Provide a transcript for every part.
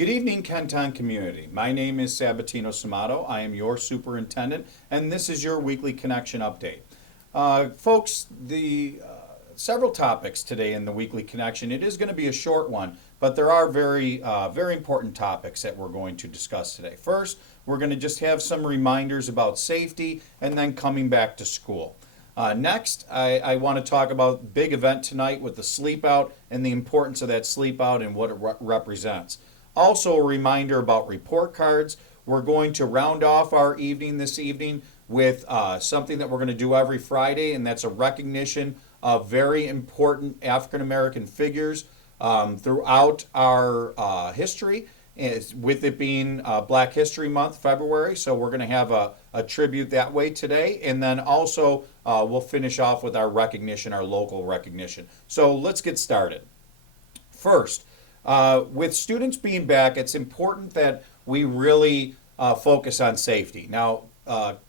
Good evening, Kenton community. My name is Sabatino Samato. I am your superintendent, and this is your weekly connection update. Folks, the several topics today in the weekly connection. It is going to be a short one, but there are very important topics that we're going to discuss today. First, we're going to just have some reminders about safety and then coming back to school. Next, I want to talk about the big event tonight with the Sleepout and the importance of that Sleepout and what it represents. Also, a reminder about report cards. We're going to round off our evening this evening with something that we're going to do every Friday, and that's a recognition of very important African American figures throughout our history, with it being Black History Month, February. So we're going to have a tribute that way today, and then also we'll finish off with our recognition, our local recognition. So let's get started. First, with students being back, it's important that we really focus on safety. Now,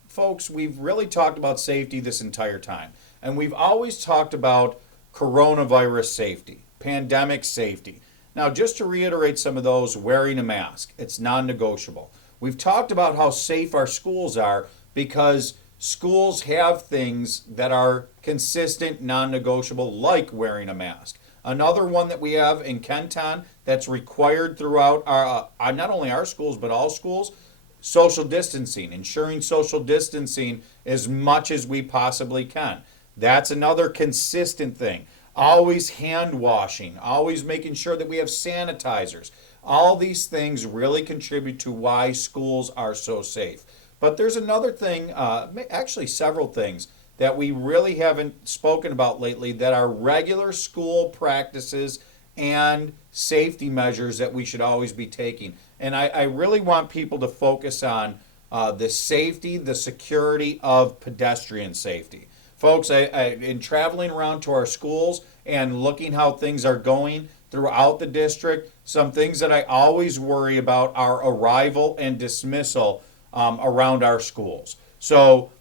folks, we've really talked about safety this entire time, and we've always talked about coronavirus safety, pandemic safety. Now, just to reiterate some of those, wearing a mask, it's non-negotiable. We've talked about how safe our schools are because schools have things that are consistent, non-negotiable, like wearing a mask. Another one that we have in Kenton that's required throughout our, not only our schools, but all schools, social distancing, ensuring social distancing as much as we possibly can. That's another consistent thing. Always hand washing, always making sure that we have sanitizers. All these things really contribute to why schools are so safe. But there's another thing, actually several things, that we really haven't spoken about lately that are regular school practices and safety measures that we should always be taking. And I really want people to focus on the safety, the security of pedestrian safety. Folks, in traveling around to our schools and looking how things are going throughout the district, some things that I always worry about are arrival and dismissal around our schools. So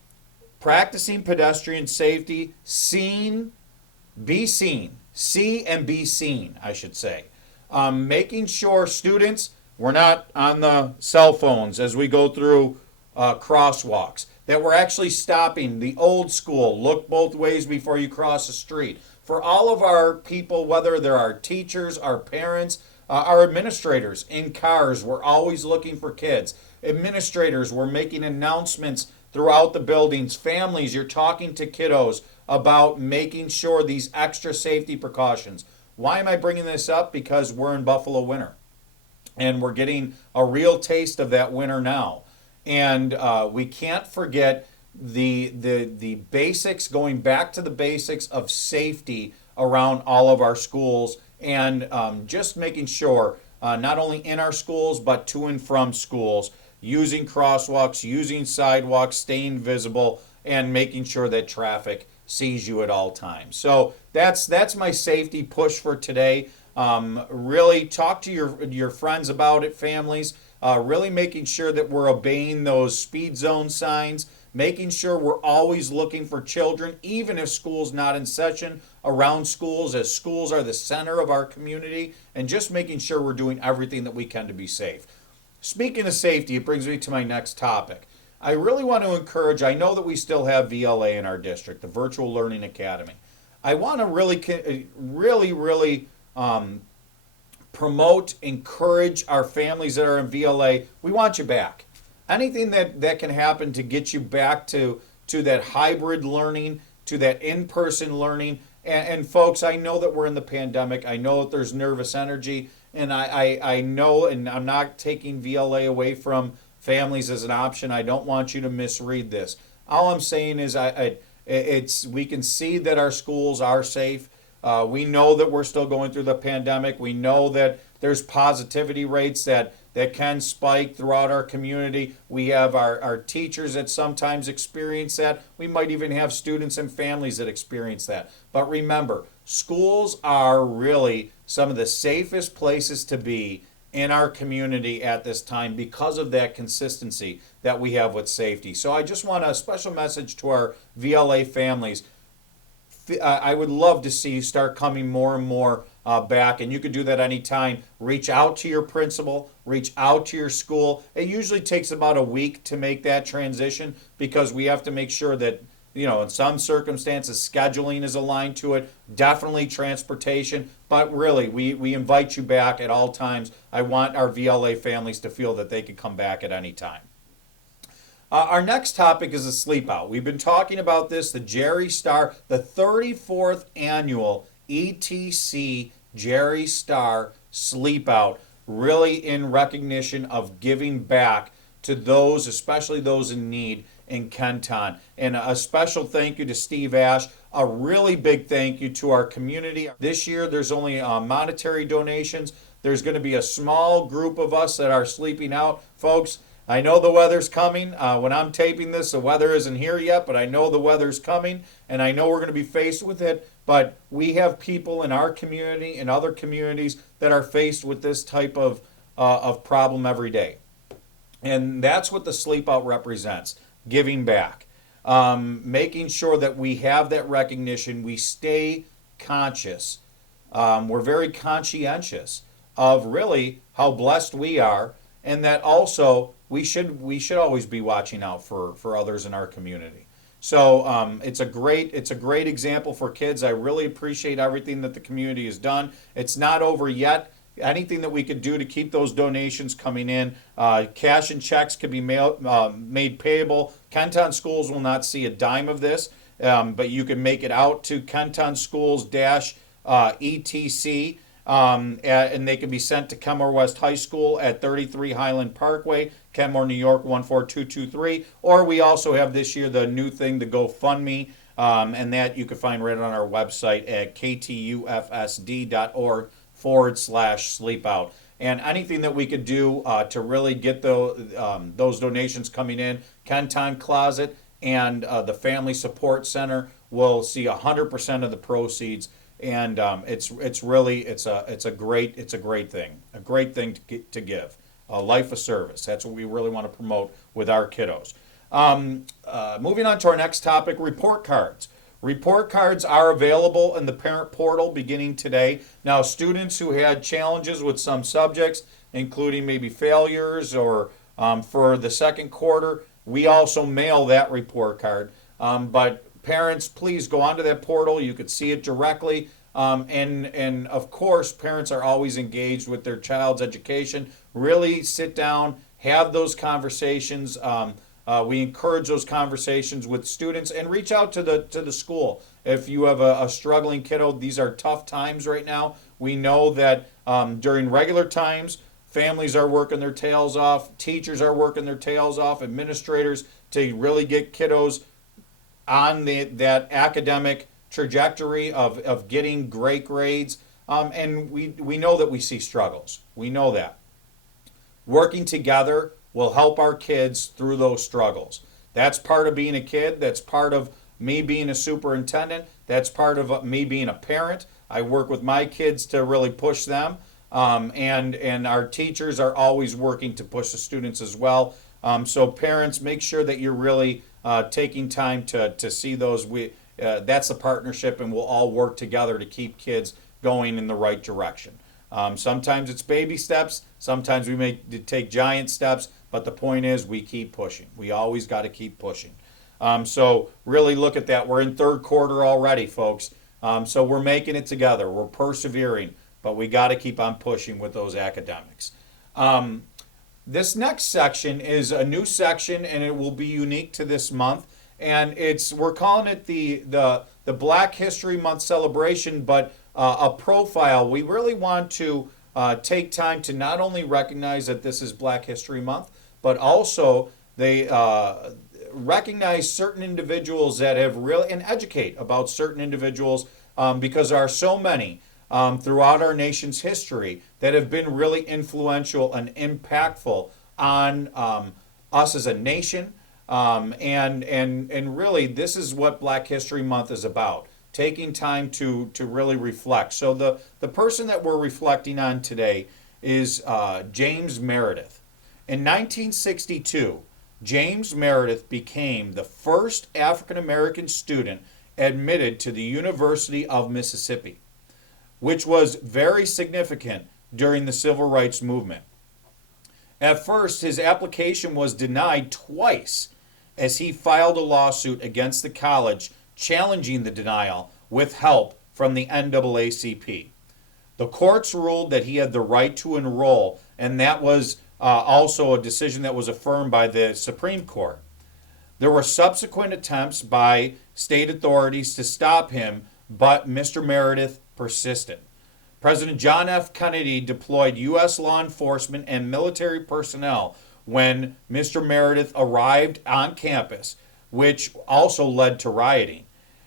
practicing pedestrian safety, be seen, see and be seen, I should say. Making sure students, we're not on the cell phones as we go through crosswalks, that we're actually stopping the old school, look both ways before you cross the street. For all of our people, whether they're our teachers, our parents, our administrators in cars, we're always looking for kids. Administrators, we're making announcements throughout the buildings. Families, you're talking to kiddos about making sure these extra safety precautions. Why am I bringing this up? Because we're in Buffalo winter, and we're getting a real taste of that winter now. And we can't forget the basics, going back to the basics of safety around all of our schools, and just making sure, not only in our schools, but to and from schools, using crosswalks, using sidewalks, staying visible, and making sure that traffic sees you at all times. So that's my safety push for today. Really talk to your friends about it, families. Really making sure that we're obeying those speed zone signs, making sure we're always looking for children, even if school's not in session, around schools, as schools are the center of our community, and just making sure we're doing everything that we can to be safe. Speaking of safety, it brings me to my next topic. I really want to encourage, I know that we still have VLA in our district, the Virtual Learning Academy. I want to really promote, encourage our families that are in VLA. We want you back. Anything that can happen to get you back to that hybrid learning, to that in-person learning. And folks, I know that we're in the pandemic. I know that there's nervous energy. And I know, and I'm not taking VLA away from families as an option. I don't want you to misread this. All I'm saying is we can see that our schools are safe. We know that we're still going through the pandemic. We know that there's positivity rates that can spike throughout our community. We have our teachers that sometimes experience that. We might even have students and families that experience that. But remember, schools are really some of the safest places to be in our community at this time because of that consistency that we have with safety. So I just want a special message to our VLA families. I would love to see you start coming more and more back, and you could do that anytime. Reach out to your principal, reach out to your school. It usually takes about a week to make that transition because we have to make sure that, in some circumstances, scheduling is aligned to it, definitely transportation, but really, we invite you back at all times. I want our VLA families to feel that they can come back at any time. Our next topic is a sleep out. We've been talking about this, the Jerry Star, the 34th annual ETC Jerry Star Sleep Out, really in recognition of giving back to those, especially those in need in Kenton. And a special thank you to Steve Ash. A really big thank you to our community. This year, there's only monetary donations. There's going to be a small group of us that are sleeping out. Folks, I know the weather's coming. When I'm taping this, the weather isn't here yet, but I know the weather's coming, and I know we're going to be faced with it. But we have people in our community and other communities that are faced with this type of problem every day. And that's what the Sleep Out represents, giving back. Making sure that we have that recognition, we stay conscious. We're very conscientious of really how blessed we are, and that also we should always be watching out for others in our community. So it's a great example for kids. I really appreciate everything that the community has done. It's not over yet. Anything that we could do to keep those donations coming in, cash and checks could be made payable. Kenton schools will not see a dime of this, but you can make it out to Kenton Schools ETC, and they can be sent to Kenmore West High School at 33 Highland Parkway, Kenmore, New York 14223. Or we also have this year the new thing, the GoFundMe, and that you can find right on our website at ktufsd.org/sleepout. And anything that we could do to really get those donations coming in, Kenton Closet and the Family Support Center will see 100% of the proceeds. And it's a great thing, to give. A life of service. That's what we really want to promote with our kiddos. Moving on to our next topic, report cards. Report cards are available in the parent portal beginning today. Now, students who had challenges with some subjects, including maybe failures or for the second quarter, we also mail that report card. But parents, please go onto that portal. You could see it directly. And of course, parents are always engaged with their child's education. Really sit down, have those conversations. We encourage those conversations with students and reach out to the school. If you have a struggling kiddo, these are tough times right now. We know that during regular times, families are working their tails off, teachers are working their tails off, administrators to really get kiddos on that academic trajectory of getting great grades. And we know that we see struggles. We know that. Working together will help our kids through those struggles. That's part of being a kid. That's part of me being a superintendent. That's part of me being a parent. I work with my kids to really push them. And our teachers are always working to push the students as well. So parents, make sure that you're really taking time to see those. That's the partnership, and we'll all work together to keep kids going in the right direction. Sometimes it's baby steps. Sometimes we may take giant steps. But the point is, we keep pushing. We always got to keep pushing. So really look at that. We're in third quarter already, folks. So we're making it together. We're persevering. But we got to keep on pushing with those academics. This next section is a new section, and it will be unique to this month. And we're calling it the Black History Month celebration, but a profile. We really want to take time to not only recognize that this is Black History Month, but also they recognize certain individuals that have really, and educate about certain individuals because there are so many throughout our nation's history that have been really influential and impactful on us as a nation. And really, this is what Black History Month is about, taking time to really reflect. So the person that we're reflecting on today is James Meredith. In 1962, James Meredith became the first African American student admitted to the University of Mississippi. which was very significant during the civil rights movement. At first, his application was denied twice as he filed a lawsuit against the college challenging the denial with help from the NAACP. The courts ruled that he had the right to enroll, and that was also a decision that was affirmed by the Supreme Court. There were subsequent attempts by state authorities to stop him, but Mr. Meredith persisted. President John F. Kennedy deployed U.S. law enforcement and military personnel when Mr. Meredith arrived on campus, which also led to rioting.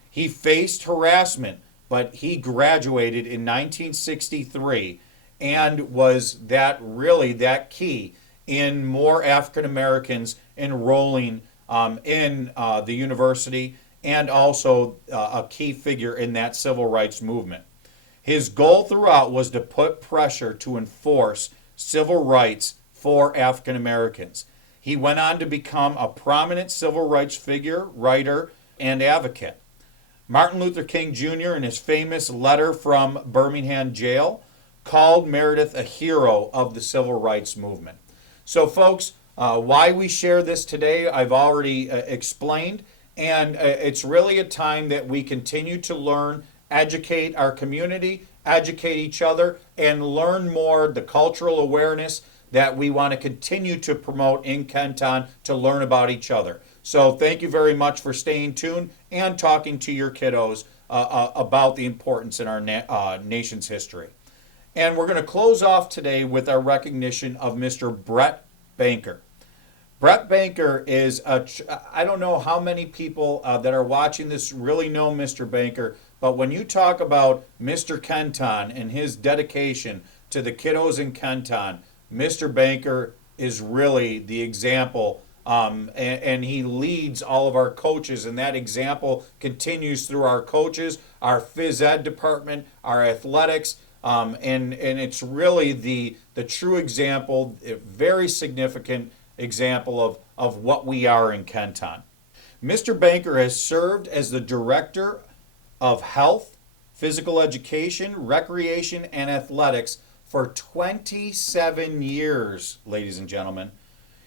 He faced harassment, but he graduated in 1963 and was that key in more African Americans enrolling in the university, and also a key figure in that civil rights movement. His goal throughout was to put pressure to enforce civil rights for African Americans. He went on to become a prominent civil rights figure, writer, and advocate. Martin Luther King Jr., in his famous letter from Birmingham jail, called Meredith a hero of the civil rights movement. So, folks, why we share this today, I've already explained, and it's really a time that we continue to learn, educate our community, educate each other, and learn more the cultural awareness that we want to continue to promote in Kenton to learn about each other. So thank you very much for staying tuned and talking to your kiddos about the importance in our nation's history. And we're going to close off today with our recognition of Mr. Brett Banker. Brett Banker is I don't know how many people that are watching this really know Mr. Banker, but when you talk about Mr. Kenton and his dedication to the kiddos in Kenton, Mr. Banker is really the example, and he leads all of our coaches, and that example continues through our coaches, our phys ed department, our athletics, and it's really the true example, a very significant example of what we are in Kenton. Mr. Banker has served as the Director of Health, Physical Education, Recreation, and Athletics for 27 years, ladies and gentlemen.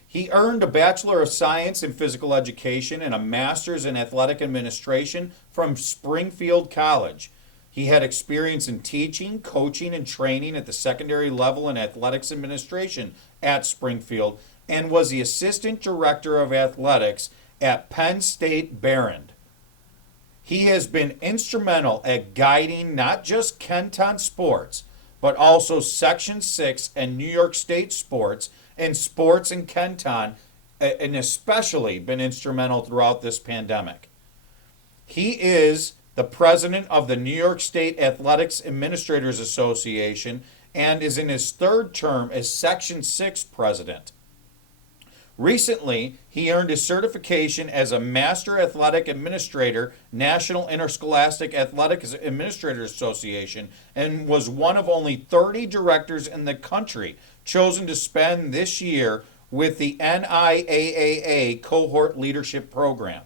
He earned a Bachelor of Science in Physical Education and a Master's in Athletic Administration from Springfield College. He had experience in teaching, coaching, and training at the secondary level in athletics administration at Springfield, and was the Assistant Director of Athletics at Penn State Behrend. He has been instrumental at guiding not just Kenton sports, but also Section 6 and New York State sports and sports in Kenton, and especially been instrumental throughout this pandemic. He is the president of the New York State Athletics Administrators Association and is in his third term as Section 6 president. Recently, he earned his certification as a Master Athletic Administrator, National Interscholastic Athletics Administrators Association, and was one of only 30 directors in the country chosen to spend this year with the NIAAA Cohort Leadership Program.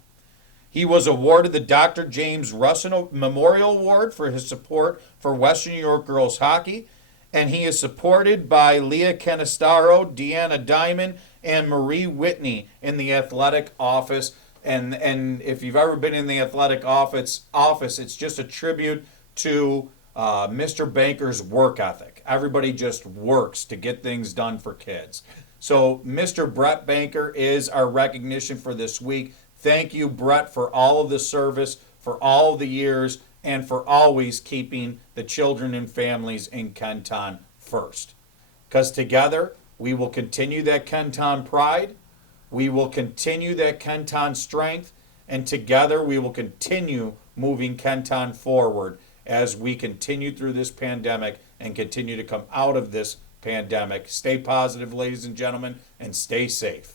He was awarded the Dr. James Russell Memorial Award for his support for Western New York girls hockey, and he is supported by Leah Canistaro, Deanna Diamond, and Marie Whitney in the athletic office. And if you've ever been in the athletic office, it's just a tribute to Mr. Banker's work ethic. Everybody just works to get things done for kids. So Mr. Brett Banker is our recognition for this week. Thank you, Brett, for all of the service, for all the years, and for always keeping the children and families in Kenton first. Because together, we will continue that Kenton pride, we will continue that Kenton strength, and together we will continue moving Kenton forward as we continue through this pandemic and continue to come out of this pandemic. Stay positive, ladies and gentlemen, and stay safe.